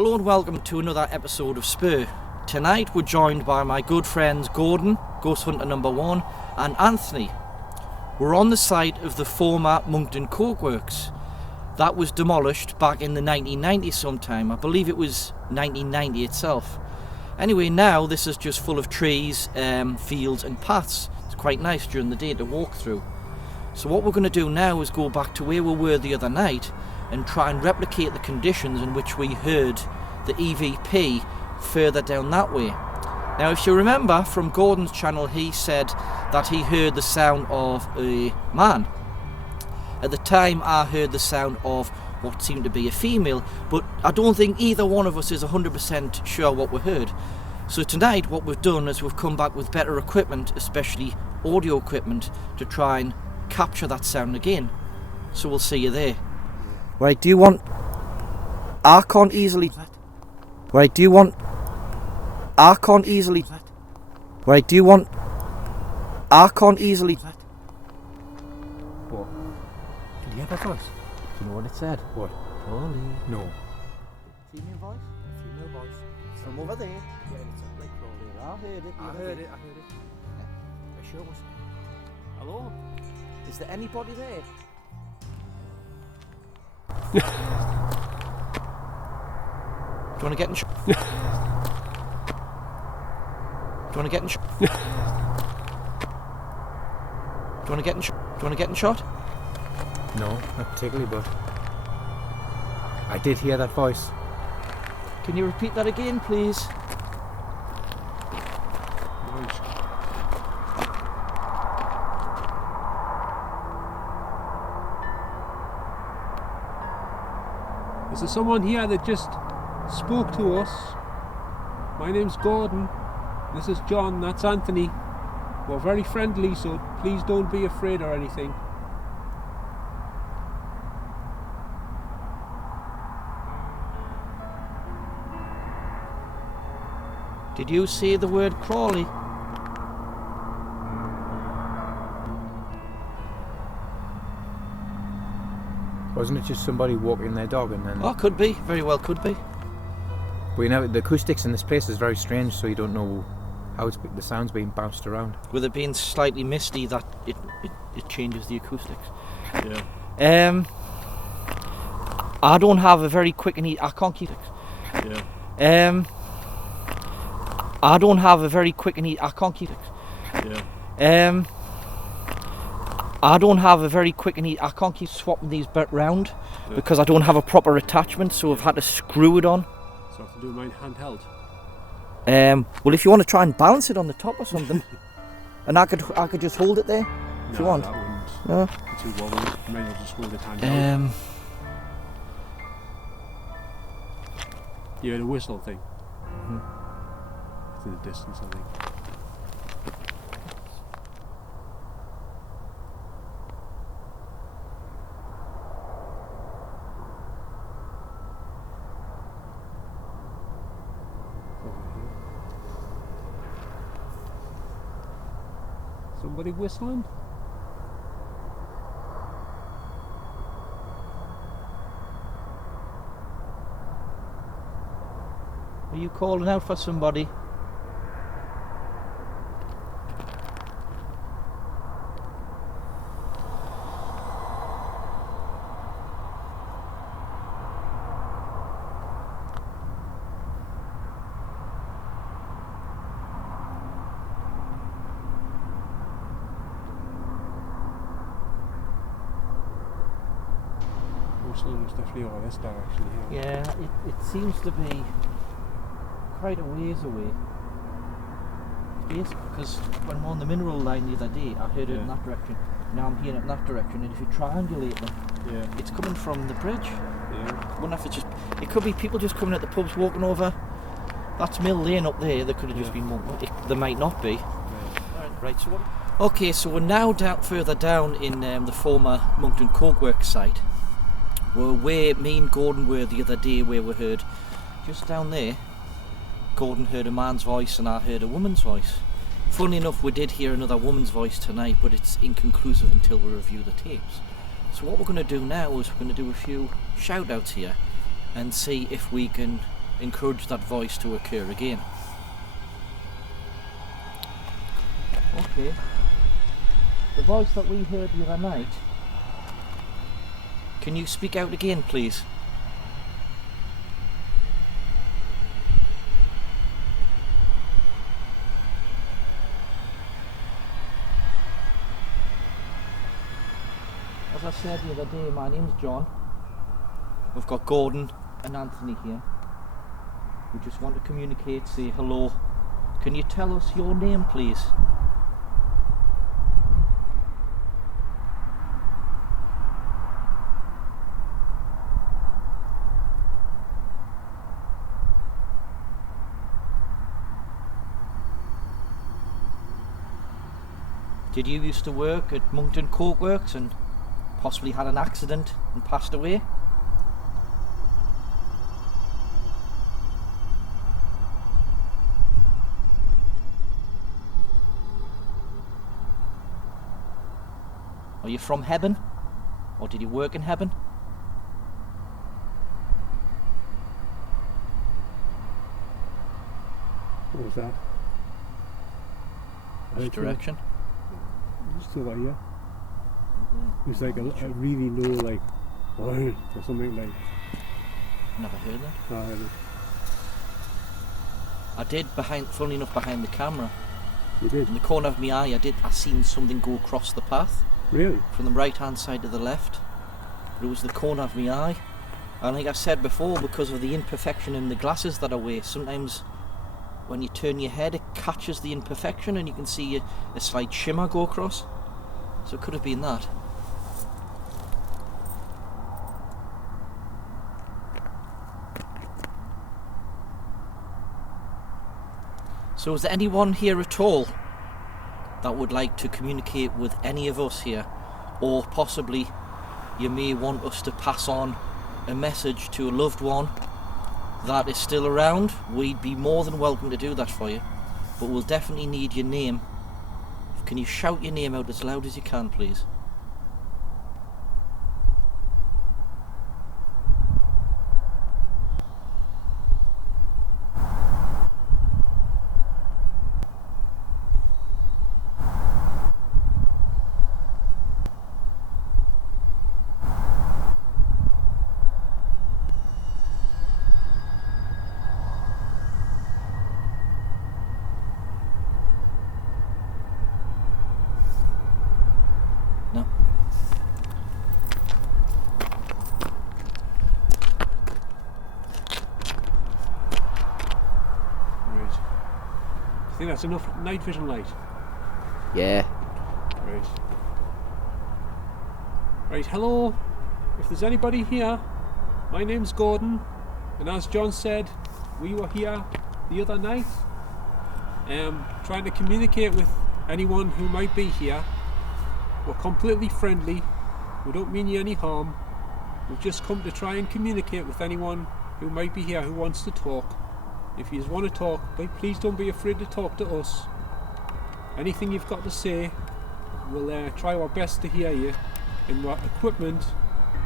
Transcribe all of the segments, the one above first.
Hello and welcome to another episode of SPER. Tonight we're joined by my good friends Gordon, Ghost Hunter number 1, and Anthony. We're on the site of the former Monkton Coke Works. That was demolished back in the 1990s sometime. I believe it was 1990 itself. Anyway, now this is just full of trees, fields and paths. It's quite nice during the day to walk through. So what we're going to do now is go back to where we were the other night and try and replicate the conditions in which we heard the EVP further down that way. Now, if you remember from Gordon's channel, he said that he heard the sound of a man. At the time, I heard the sound of what seemed to be a female, but I don't think either one of us is 100% sure what we heard. So tonight, what we've done is we've come back with better equipment, especially audio equipment, to try and capture that sound again. So we'll see you there. Right, do you want... I can't easily... Right, do you want... I can't easily... Right, do you want... I can't easily... What? Did you hear that voice? Do you know what it said? What? Holy... No. Female voice? A female voice. From over there. Yeah, it's a like Crawley. I heard it. I heard it. Yeah. I sure was. Hello? Is there anybody there? Do you want to get in shot? Do you want to get in shot? Do you want to get in shot? Do you want to get in shot? No, not particularly, but I did hear that voice. Can you repeat that again, please? Is there someone here that just spoke to us? My name's Gordon. This is John. That's Anthony. We're very friendly, so please don't be afraid or anything. Did you say the word Crawley? Wasn't it just somebody walking their dog and then... Oh, could be. Very well could be. But you know, the acoustics in this place is very strange, so you don't know how the sound's being bounced around. With it being slightly misty, that it changes the acoustics. Yeah. I don't have a very quick and I can't keep it. Yeah. I don't have a very quick and I can't keep it. Yeah. I don't have a very quick and I can't keep swapping these bit round because I don't have a proper attachment, so I've had to screw it on. So I have to do mine handheld. Well, if you want to try and balance it on the top or something, and I could just hold it there if you want. That wouldn't. No. It's too wobbly. You might as well just hold it handheld. Yeah, the whistle thing. It's in the distance, I think. Somebody whistling? Are you calling out for somebody? Whistling was definitely over this direction here. Yeah, it seems to be quite a ways away. Yes, because when I'm on the mineral line the other day, I heard it in that direction. Now I'm hearing it in that direction, and if you triangulate them, it's coming from the bridge. Yeah. I wonder if it could be people just coming at the pubs, walking over. That's Mill Lane up there. There could have just been more. There might not be. Right. So what? Okay, so we're now further down in the former Monkton Coke Works site. We're where me and Gordon were the other day, where we heard just down there. Gordon heard a man's voice and I heard a woman's voice. Funnily enough, we did hear another woman's voice tonight, but it's inconclusive until we review the tapes. So what we're going to do now is we're going to do a few shout outs here and see if we can encourage that voice to occur again. Okay. The voice that we heard the other night, can you speak out again, please? As I said the other day, my name's John. We've got Gordon and Anthony here. We just want to communicate, say hello. Can you tell us your name, please? Did you used to work at Monkton Coke Works and possibly had an accident and passed away? Are you from Hebburn? Or did you work in Hebburn? What was that? Which direction? Just over here. It was like a really low, like, or something like. Never heard that. No, I haven't. I did, funnily enough, behind the camera. You did? In the corner of my eye, I seen something go across the path. Really? From the right hand side to the left. But it was the corner of my eye. And like I said before, because of the imperfection in the glasses that I wear, sometimes when you turn your head it catches the imperfection and you can see a slight shimmer go across. So it could have been that. So is there anyone here at all that would like to communicate with any of us here? Or possibly you may want us to pass on a message to a loved one that is still around. We'd be more than welcome to do that for you, but we'll definitely need your name. Can you shout your name out as loud as you can, please? No. Right. I think that's enough night vision light. Yeah. Right. Right, hello. If there's anybody here, my name's Gordon, and as John said, we were here the other night, trying to communicate with anyone who might be here. We're completely friendly. We don't mean you any harm. We've just come to try and communicate with anyone who might be here who wants to talk. If you want to talk, please don't be afraid to talk to us. Anything you've got to say, we'll try our best to hear you. And our equipment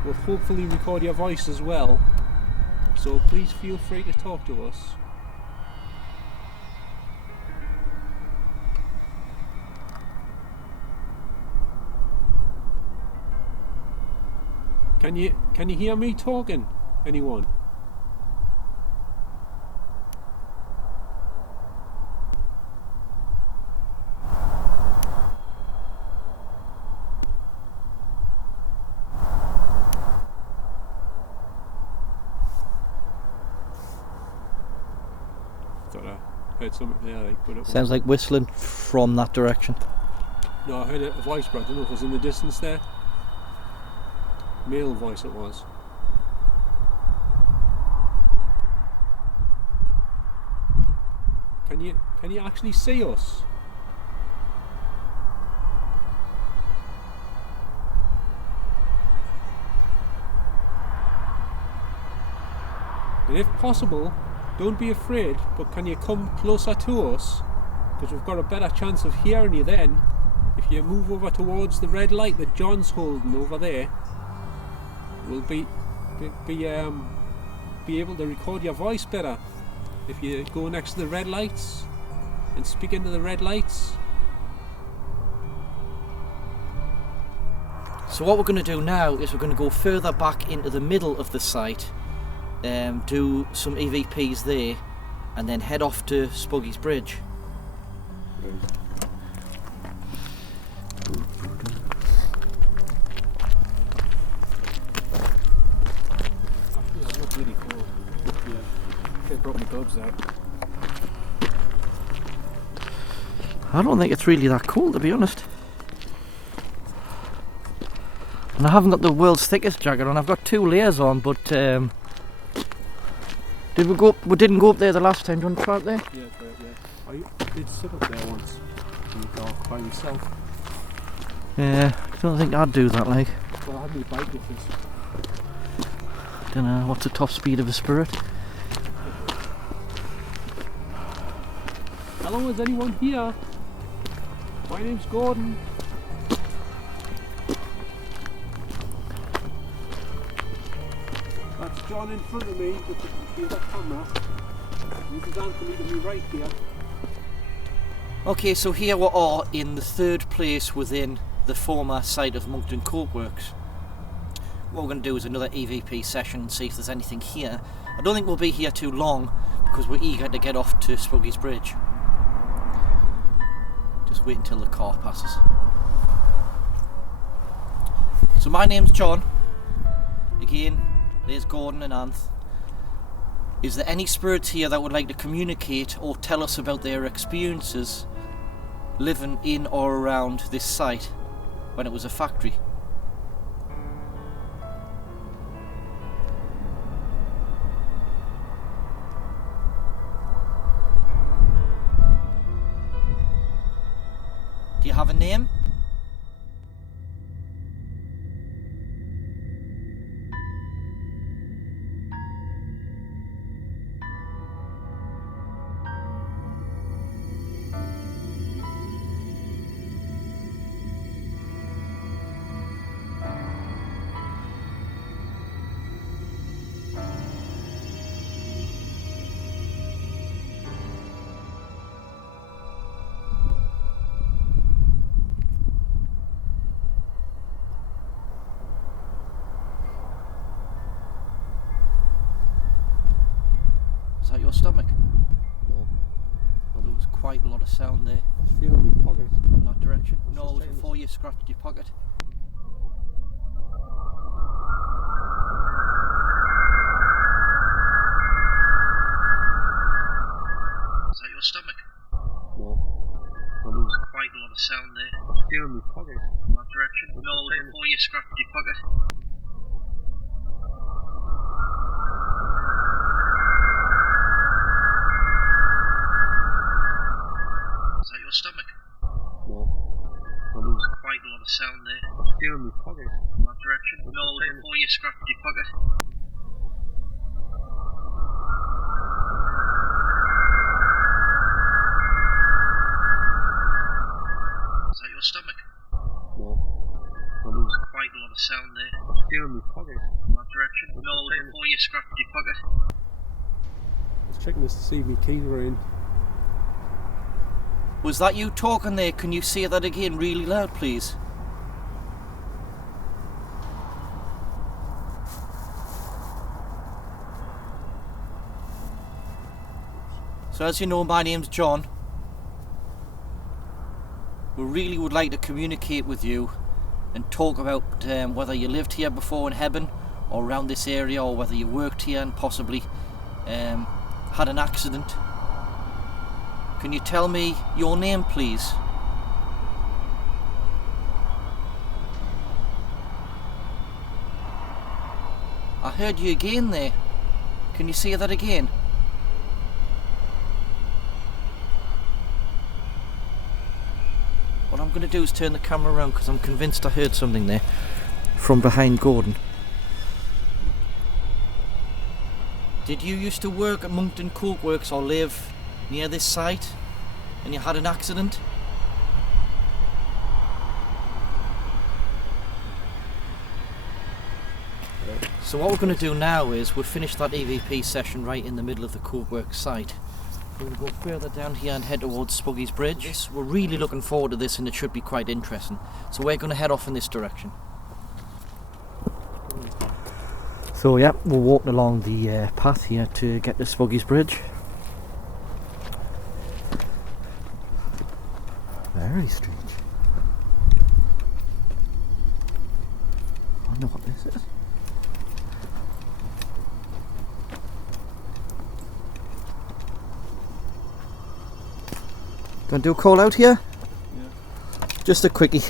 will hopefully record your voice as well. So please feel free to talk to us. Can you hear me talking? Anyone? Thought I heard something there, but it Sounds like whistling from that direction. no, I heard a voice, but I don't know if it was in the distance there. Male voice it was. Can you actually see us? And if possible, don't be afraid, but can you come closer to us? Because we've got a better chance of hearing you then. If you move over towards the red light that John's holding over there, we'll be be able to record your voice better if you go next to the red lights and speak into the red lights. So what we're going to do now is we're going to go further back into the middle of the site, do some EVPs there, and then head off to Spuggies Bridge. I don't think it's really that cold, to be honest. And I haven't got the world's thickest jacket on. I've got 2 layers on, but did we go? We didn't go up there the last time. Do you want to try up there? Yeah, right, yeah. I did sit up there once in the dark by myself. Yeah, I don't think I'd do that. Like, Well, I had my bike with this. don't know what's the top speed of a spirit. Hello, is anyone here? My name's Gordon. That's John in front of me with the other camera. This is Anthony to me right here. Okay, so here we are in the 3rd place within the former site of Monkton Coke Works. What we're going to do is another EVP session and see if there's anything here. I don't think we'll be here too long because we're eager to get off to Spuggies Bridge. Just wait until the car passes. So my name's John. Again, there's Gordon and Anth. Is there any spirits here that would like to communicate or tell us about their experiences living in or around this site when it was a factory? Do you have a name? Is that your stomach? No. There was quite a lot of sound there. I was feeling my pocket. In that direction? I was No, just it was checking before you scratched your pocket. Is that your stomach? No. There was quite a lot of sound there. I was feeling my pocket. In that direction? No, it was before you scratched your pocket. Is that your stomach? No. There was quite a lot of sound there. I was feeling my pocket. In that direction? No, it was before you scratched your pocket. Is that your stomach? No. There was quite a lot of sound there. I was feeling my pocket. In that direction? No, it was before you scratched your pocket. I was checking this to see if my keys were in. Was that you talking there? Can you say that again really loud, please? So as you know, my name's John. We really would like to communicate with you and talk about whether you lived here before in Hebburn or around this area, or whether you worked here and possibly had an accident. Can you tell me your name, please? I heard you again there. Can you say that again? What I'm going to do is turn the camera around because I'm convinced I heard something there from behind Gordon. Did you used to work at Monkton Coke Works or live near this site and you had an accident? So what we're going to do now is we'll finish that EVP session right in the middle of the Coke Works site. We're going to go further down here and head towards Spuggies Bridge. We're really looking forward to this and it should be quite interesting. So we're going to head off in this direction. So yeah, we're walking along the path here to get to Spuggies Bridge. Very strange. I know what this is. Gonna do a call out here? Yeah. Just a quickie.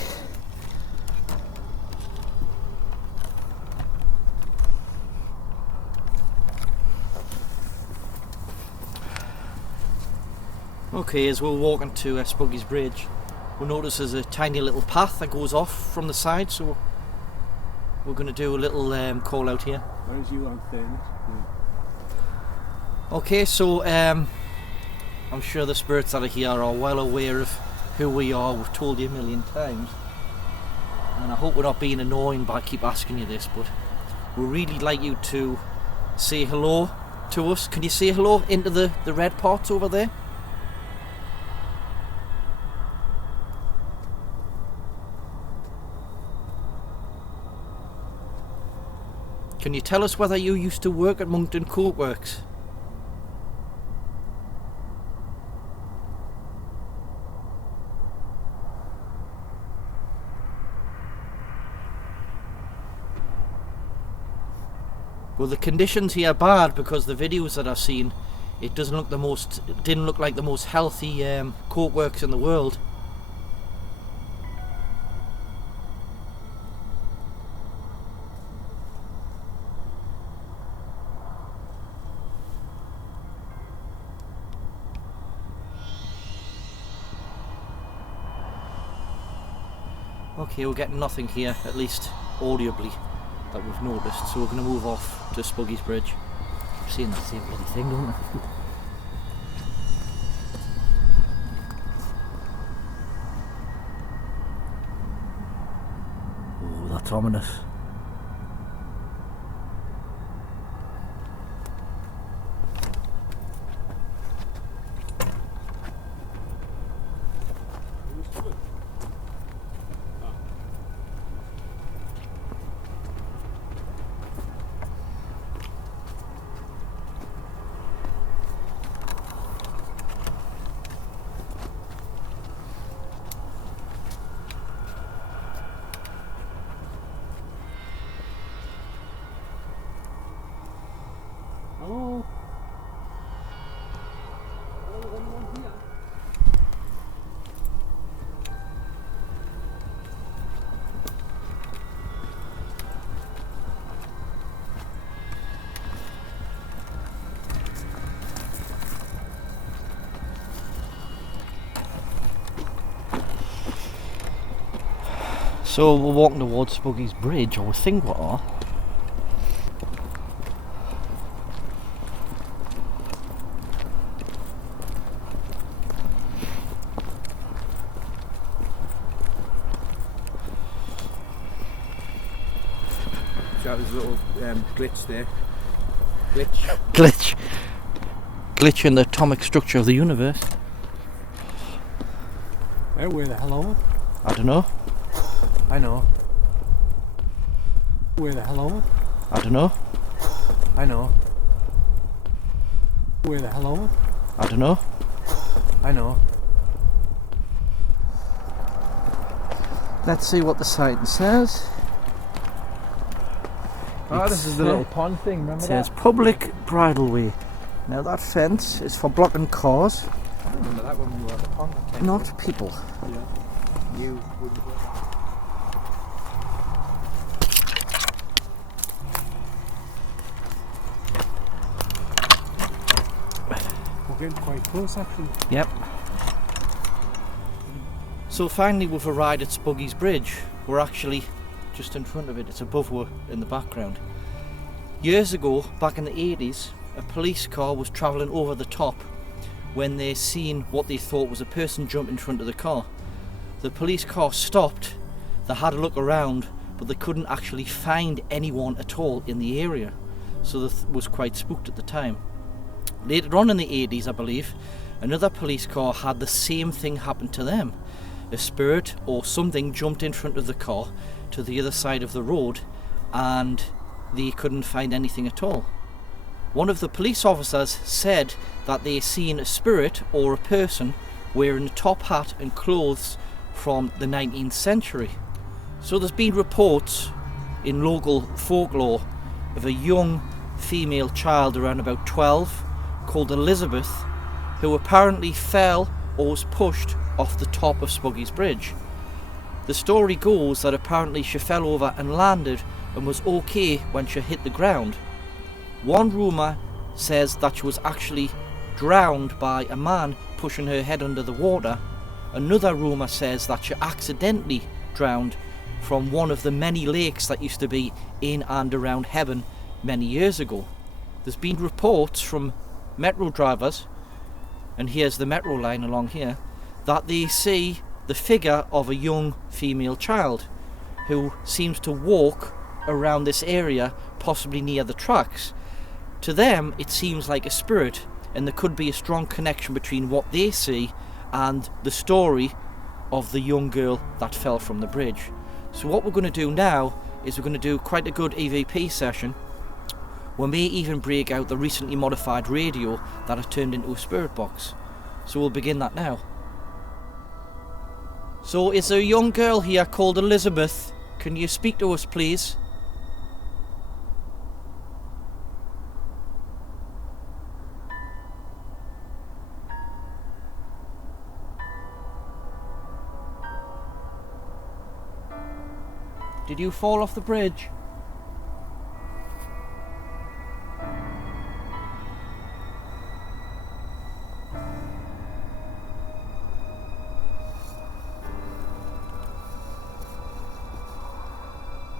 Okay, as we're walking to Spuggies Bridge, we'll notice there's a tiny little path that goes off from the side, so we're going to do a little call out here. Where's you out there? Yeah. Okay, so I'm sure the spirits that are here are well aware of who we are. We've told you a million times, and I hope we're not being annoying by keep asking you this, but we'd really like you to say hello to us. Can you say hello into the red parts over there? Can you tell us whether you used to work at Monkton Coke Works? Well, the conditions here are bad because the videos that I've seen, it didn't look like the most healthy coke works in the world. Okay, we're getting nothing here, at least audibly, that we've noticed, so we're going to move off to Spuggies Bridge. Keep seeing that same bloody thing, don't I? Oh, that's ominous. Hello? Hello, anyone here? So we're walking towards Spuggies Bridge, or we think we are. That was a little glitch there. Glitch in the atomic structure of the universe. Where the hell are we? I don't know. I know. Where the hell are we? I don't know. I know. Where the hell are we? I don't know. I know. Let's see what the sign says. Oh, this is the little pond thing, remember It that? says public bridleway. Now that fence is for blocking cars, I remember that when we were at the pond. not people. Yeah. You wouldn't. We're getting quite close actually. Yep. So finally we've arrived at Spuggies Bridge. We're actually just in front of it. It's above us in the background. Years ago, back in the 80s, a police car was travelling over the top when they seen what they thought was a person jump in front of the car. The police car stopped, they had a look around, but they couldn't actually find anyone at all in the area. So they was quite spooked at the time. Later on in the 80s, I believe, another police car had the same thing happen to them. A spirit or something jumped in front of the car to the other side of the road, and they couldn't find anything at all. One of the police officers said that they seen a spirit or a person wearing a top hat and clothes from the 19th century. So there's been reports in local folklore of a young female child around about 12 called Elizabeth, who apparently fell or was pushed off the top of Spuggies Bridge. The story goes that apparently she fell over and landed and was okay when she hit the ground. One rumour says that she was actually drowned by a man pushing her head under the water. Another rumour says that she accidentally drowned from one of the many lakes that used to be in and around Hebburn many years ago. There's been reports from metro drivers, and here's the metro line along here, that they see the figure of a young female child who seems to walk around this area, possibly near the tracks. To them, it seems like a spirit, and there could be a strong connection between what they see and the story of the young girl that fell from the bridge. So what we're going to do now is we're going to do quite a good EVP session. We may even break out the recently modified radio that I turned into a spirit box. So we'll begin that now. So is there a young girl here called Elizabeth? Can you speak to us, please? Did you fall off the bridge?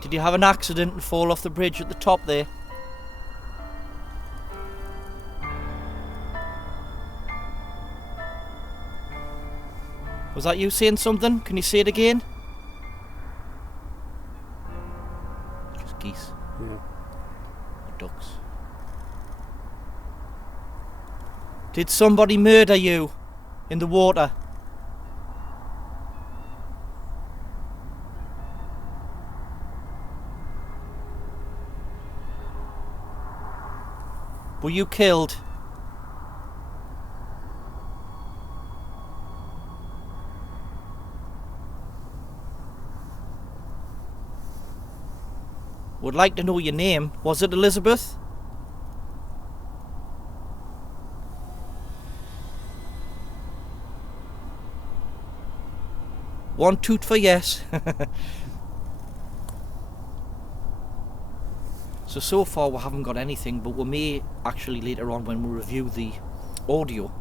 Did you have an accident and fall off the bridge at the top there? Was that you saying something? Can you say it again? Just geese. Yeah. Or ducks. Did somebody murder you in the water? Were you killed? Would like to know your name. Was it Elizabeth? One toot for yes. So far we haven't got anything, but we may actually later on, when we review the audio,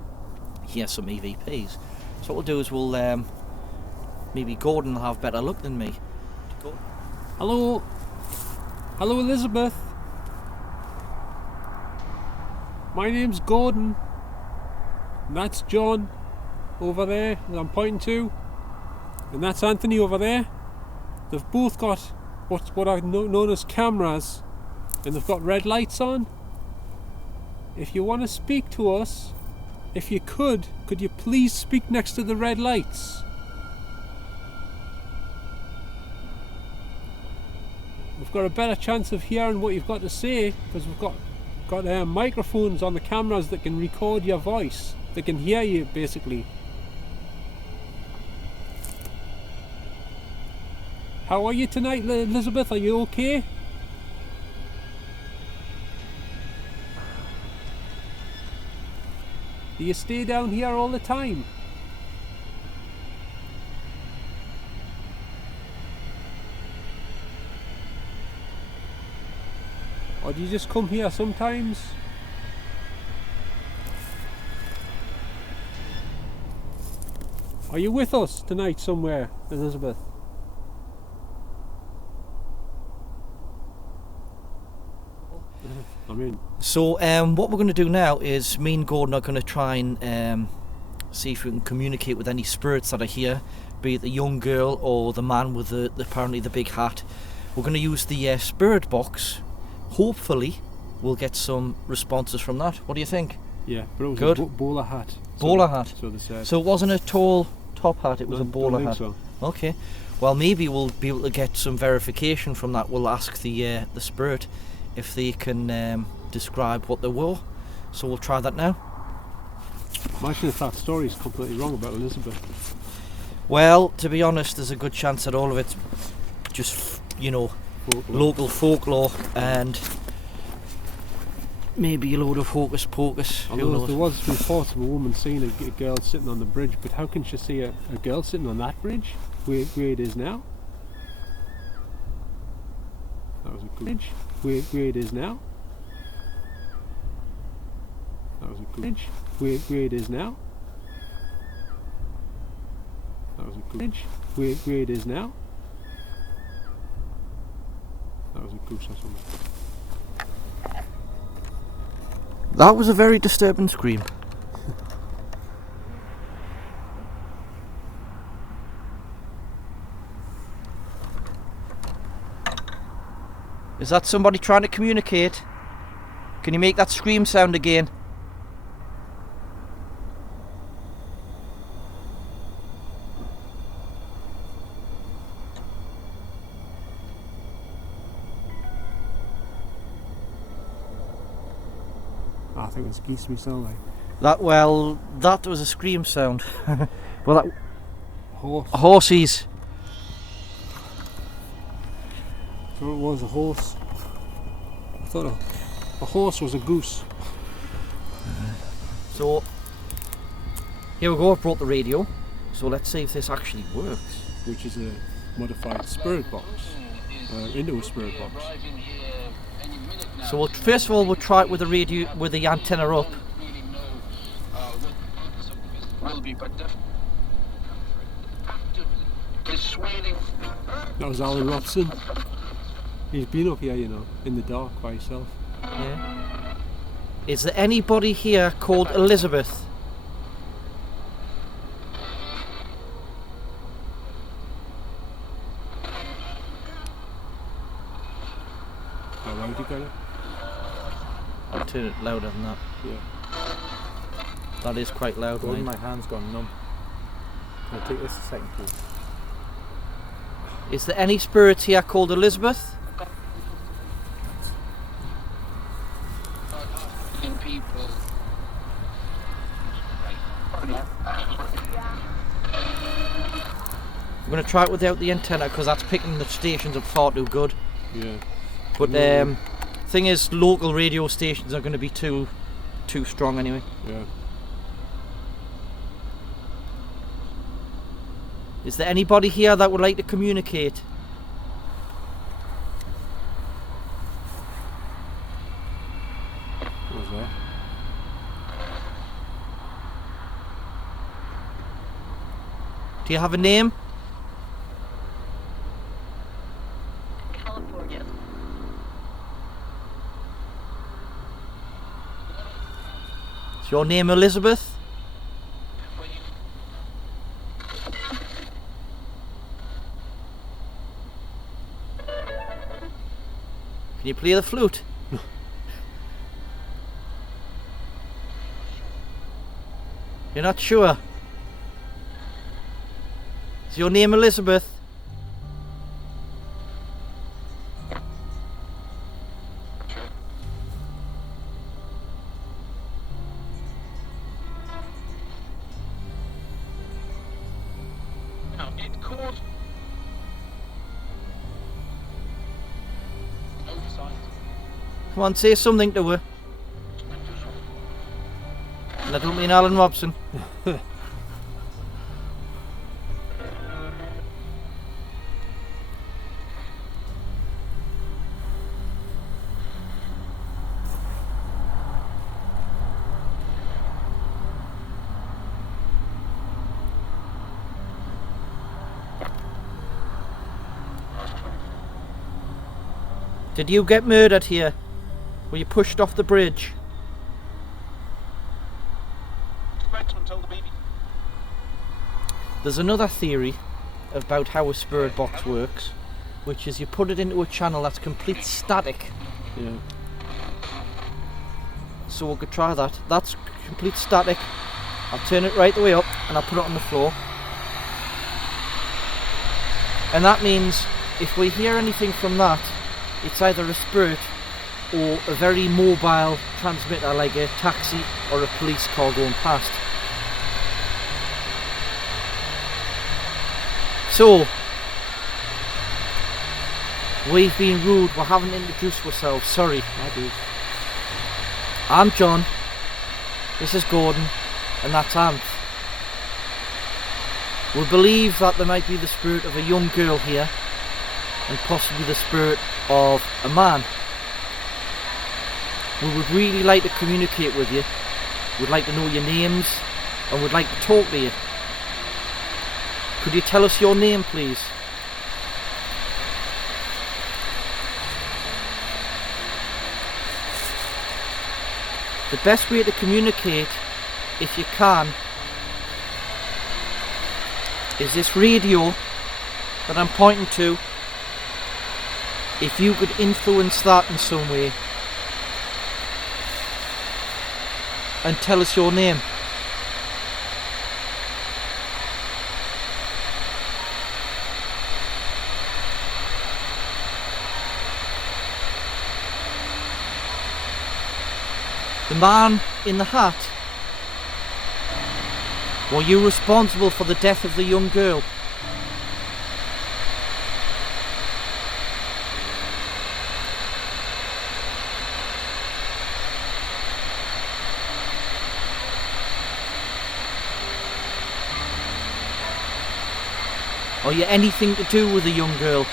hear some EVPs. So what we'll do is we'll maybe Gordon will have better luck than me. Hello? Hello, Elizabeth. My name's Gordon. And that's John over there that I'm pointing to. And that's Anthony over there. They've both got what are known as cameras, and they've got red lights on. If you want to speak to us, if you could you please speak next to the red lights? We've got a better chance of hearing what you've got to say, because we've got microphones on the cameras that can record your voice. They can hear you, basically. How are you tonight, Elizabeth? Are you okay? Do you stay down here all the time? Or do you just come here sometimes? Are you with us tonight somewhere, Elizabeth? I'm in. So what we're going to do now is me and Gordon are going to try and see if we can communicate with any spirits that are here, be it the young girl or the man with apparently the big hat. we're going to use the spirit box. Hopefully we'll get some responses from that. What do you think? Yeah, but it was Good. a bowler hat. Bowler hat. So they said. So it wasn't a tall top hat, it was a No, bowler don't hat. think so. Okay, well maybe we'll be able to get some verification from that. We'll ask the spirit if they can describe what they were. So we'll try that now. Imagine if that story is completely wrong about Elizabeth. Well, to be honest, there's a good chance that all of it's just, you know, Folklore. local folklore and maybe a load of hocus pocus. Who Although knows? there was reports of a woman seeing a girl sitting on the bridge, but how can she see a girl sitting on that bridge where it is now? That was a good bridge. Where it is now? That was a good bridge. Where it is now? That was a good bridge. Where it is now? That was a goose or something. That was a very disturbing scream. Is that somebody trying to communicate? Can you make that scream sound again? I think it's geese myself, like. That was a scream sound. Well, that Horse. horses. So it was a horse. I thought a horse was a goose. So here we go. I've brought the radio. So let's see if this actually works. Which is a modified spirit box. Into a spirit box. So first of all, we'll try it with the radio, with the antenna up. That was Alan Robson. He's been up here, you know, in the dark by himself. Yeah. Is there anybody here called Elizabeth? How loud you got it? I'll turn it louder than that. Yeah. That is quite loud, Gordon, mate. my hand's gone numb. Can I take this a second, please? Is there any spirits here called Elizabeth? I'm going to try it without the antenna because that's picking the stations up far too good. Yeah. But thing is, local radio stations are going to be too strong anyway. Yeah. Is there anybody here that would like to communicate? What was that? Do you have a name? California. Is your name Elizabeth? Can you play the flute? You're not sure? Is your name Elizabeth? No, it called. Come on, say something to her. And I don't mean Alan Robson. Did you get murdered here? Were you pushed off the bridge? There's another theory about how a spirit box works, which is you put it into a channel that's complete static. Yeah. So we could try that. That's complete static. I'll turn it right the way up and I'll put it on the floor. And that means if we hear anything from that, it's either a spirit or a very mobile transmitter like a taxi or a police car going past. So, we've been rude, we haven't introduced ourselves, sorry. I do. I'm John, this is Gordon, and that's Anth. We believe that there might be the spirit of a young girl here, and possibly the spirit of a man. We would really like to communicate with you. We'd like to know your names, and we'd like to talk to you. Could you tell us your name, please? The best way to communicate, if you can, is this radio that I'm pointing to. If you could influence that in some way and tell us your name. The man in the hat, were you responsible for the death of the young girl? Are you anything to do with the young girl?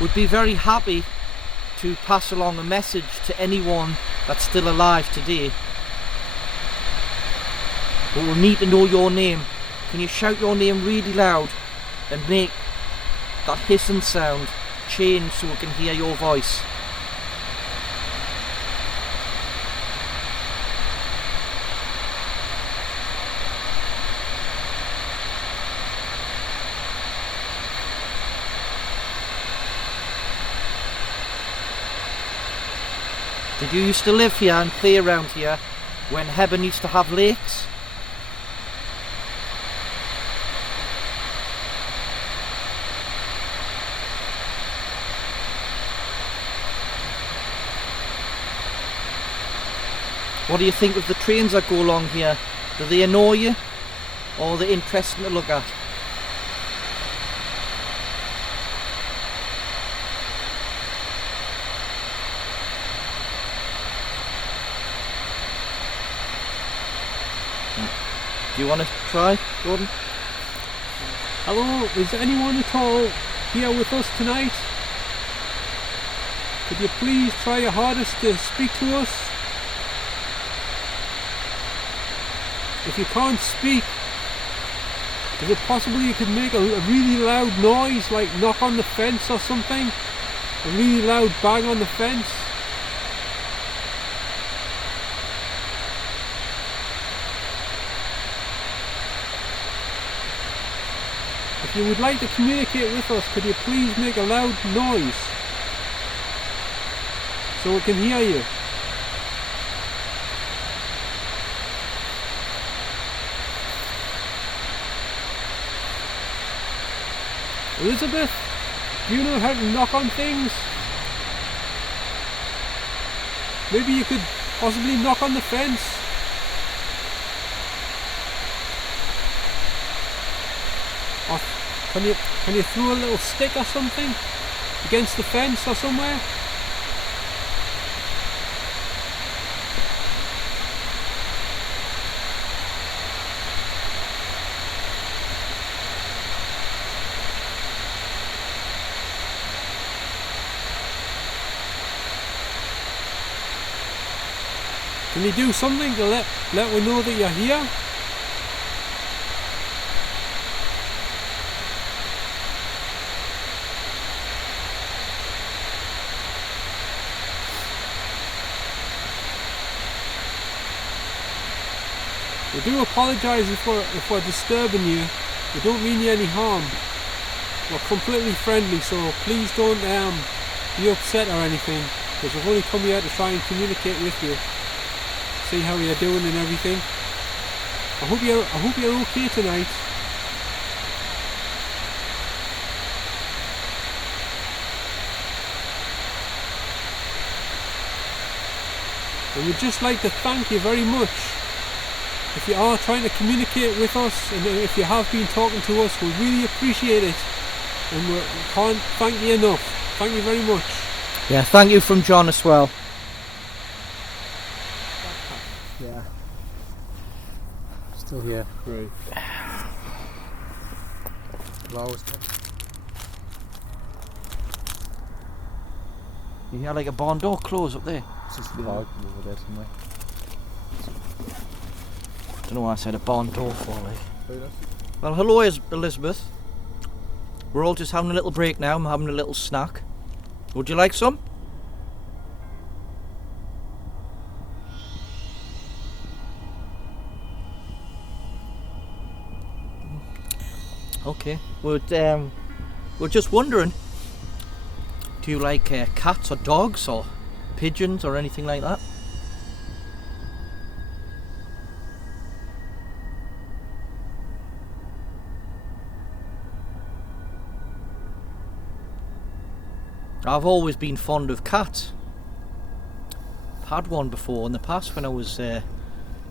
Would be very happy to pass along a message to anyone that's still alive today. But we'll need to know your name. Can you shout your name really loud and make that hissing sound change so we can hear your voice? Did you used to live here and play around here when Hebburn used to have lakes? What do you think of the trains that go along here? Do they annoy you or are they interesting to look at? Do you want to try, Gordon? Hello, is there anyone at all here with us tonight? Could you please try your hardest to speak to us? If you can't speak, is it possible you could make a really loud noise, like knock on the fence or something? A really loud bang on the fence? If you would like to communicate with us, could you please make a loud noise so we can hear you? Elizabeth, do you know how to knock on things? Maybe you could possibly knock on the fence. Or can you throw a little stick or something against the fence or somewhere? Can you do something to let we know that you're here? We do apologise if we're disturbing you. We don't mean you any harm. We're completely friendly, so please don't be upset or anything, because we've only come here to try and communicate with you, see how you're doing and everything. I hope you're okay tonight. And we'd just like to thank you very much. If you are trying to communicate with us, and if you have been talking to us, we really appreciate it. And we can't thank you enough. Thank you very much. Yeah, thank you from John as well. Yeah. Still here. Right. Lowest. You hear like a barn door close up there? It's just the hog over there somewhere. Don't know why I said a barn door for, like. Well, hello Elizabeth. We're all just having a little break now. I'm having a little snack. Would you like some? Okay. We're just wondering, do you like cats or dogs or pigeons or anything like that? I've always been fond of cats. I've had one before in the past when I was in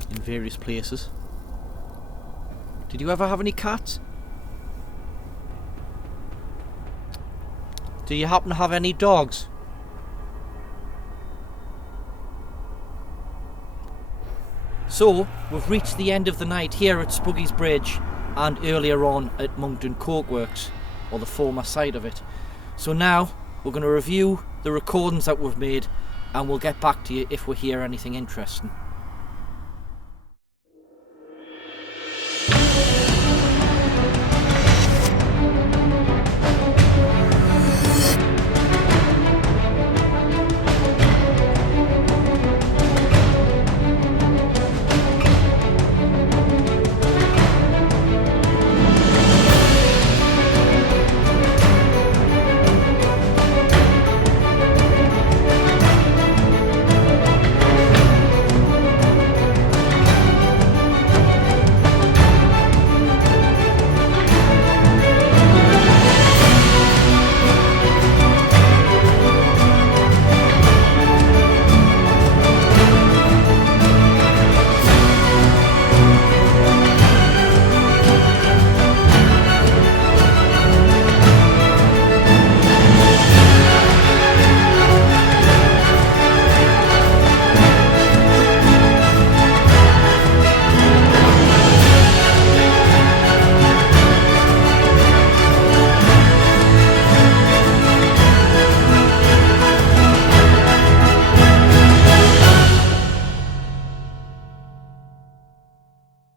various places. Did you ever have any cats? Do you happen to have any dogs? So, we've reached the end of the night here at Spuggies Bridge and earlier on at Monkton Coke Works, or the former site of it. So now, we're going to review the recordings that we've made and we'll get back to you if we hear anything interesting.